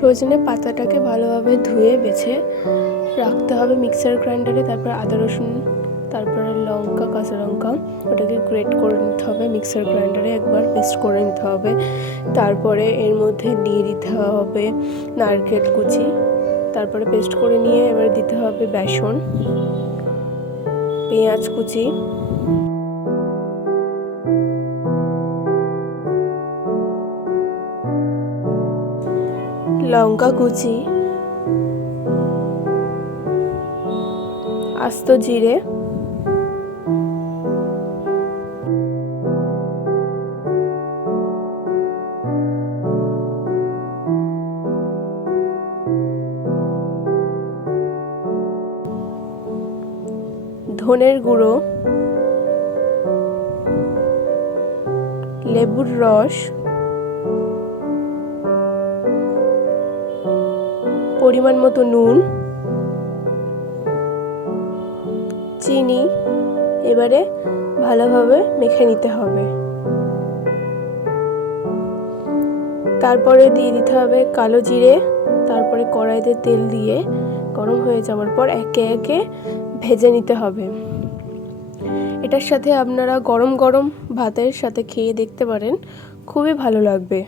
সজনে পাতাটাকে ভালোভাবে ধুয়ে, বেছে রাখতে হবে মিক্সার গ্রাইন্ডারে, তারপর আদা, রসুন, তারপরে লঙ্কা, কাঁচা লঙ্কা, ওটাকে গ্রেট করে নিতে হবে মিক্সার গ্রাইন্ডারে, একবার পেস্ট করে নিতে হবে। তারপরে এর মধ্যে দিয়ে দিতে হবে নারকেল কুচি, তারপরে পেস্ট করে নিয়ে এবার দিতে হবে বেসন, পেঁয়াজ কুচি। লঙ্কা কুচি আস্ত জিরে ধনের গুঁড়ো লেবুর রস পরিমাণ মতো নুন, চিনি এবারে ভালোভাবে মেখে নিতে হবে। তারপরে দিয়ে দিতে হবে কালো জিরে, তারপরে কড়াইতে তেল দিয়ে গরম হয়ে যাওয়ার পর একে একে ভেজে নিতে হবে। এটার সাথে আপনারা গরম গরম ভাতের সাথে খেয়ে দেখতে পারেন, খুবই ভালো লাগবে।